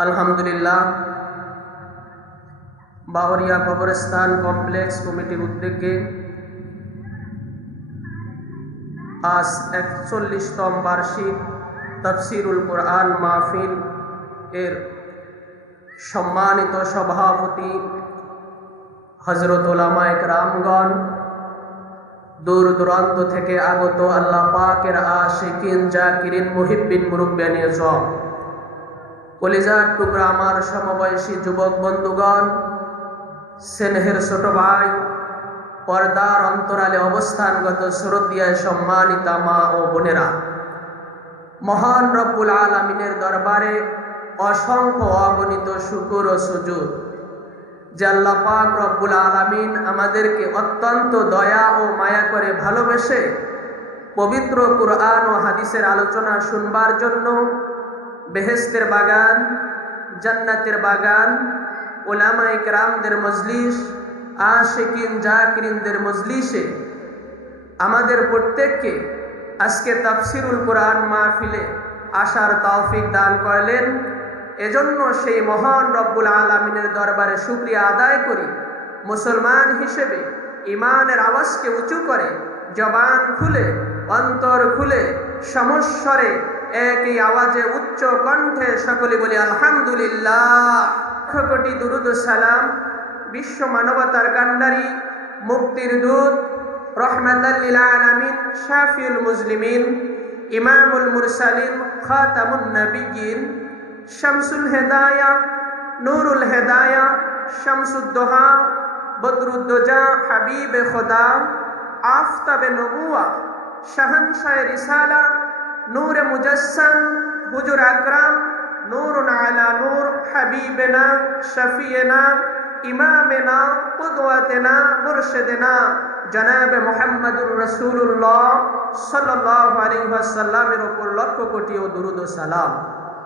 আলহামদুলিল্লাহ বাহরিয়া কবরস্থান কমপ্লেক্স কমিটির উদ্যোগে আজ একচল্লিশতম বার্ষিক তফসিরুল কোরআন মাহফিল এর সম্মানিত সভাপতি হজরত ওলামায়ক রামগণ দূর দূরান্ত থেকে আগত আল্লাহ পাকের আশিকিন জাকিরিন মুহিব্বিন মুরব্বানিয়ে কলিজার টুকরা আমার সমবয়সী যুবক বন্ধুগণ, স্নেহের ছোট ভাই, পর্দার অন্তরালে অবস্থানগত শ্রদ্ধিয়ায় সম্মানিতা মা ও বোনেরা। মহান রব্বুল আলমিনের দরবারে অসংখ্য অগণিত শুকুর ও সুযোগ যে আল্লাহ পাক রব্বুল আলমিন আমাদেরকে অত্যন্ত দয়া ও মায়া করে ভালোবেসে পবিত্র কুরআন ও হাদিসের আলোচনা শুনবার জন্য বেহেস্তের বাগান, জান্নাতের বাগান ওলামাই রামদের মজলিস, আশেকিন, জাকিরিনদের মজলিসে আমাদের প্রত্যেককে আজকে তাফসিরুল কোরআন মাহফিলে আসার তৌফিক দান করলেন। এজন্য সেই মহান রব্বুল আলমিনের দরবারে শুক্রিয়া আদায় করি। মুসলমান হিসেবে ইমানের আওয়াজকে উঁচু করে, জবান খুলে, অন্তর খুলে, সমস্বরে একই আওয়াজে উচ্চ কণ্ঠে সকলে বলি, আলহামদুলিল্লাহ। লক্ষ কোটি দুরুদ সালাম, বিশ্ব মানবতার কান্ডারি মুক্তির দূত রহমাতাল্লিল আলামিন, শাফিউল মুসলিমিন ইমামুল মুরসালিন, খাতামুন নবিয়িন শামসুল হেদায়া, নূরুল হেদায়া শামসুদ্দোহা বদরুদ্দোজা হাবিব খোদা, আফতাবে নবুয়া শাহনশাহ রিসালা নূর মুজসম হুজুর আকরাম নূর আলা নূর, হাবিবেনা, শফিয়েনা, ইমামেনা, উদওয়াতেনা, মুরশিদেনা, জনাবে মোহাম্মদুর রসুল্লাহ সাল্লাহ আলী ওয়াসাল্লামের ওপর লক্ষ কোটি ও দুরুদ সালাম।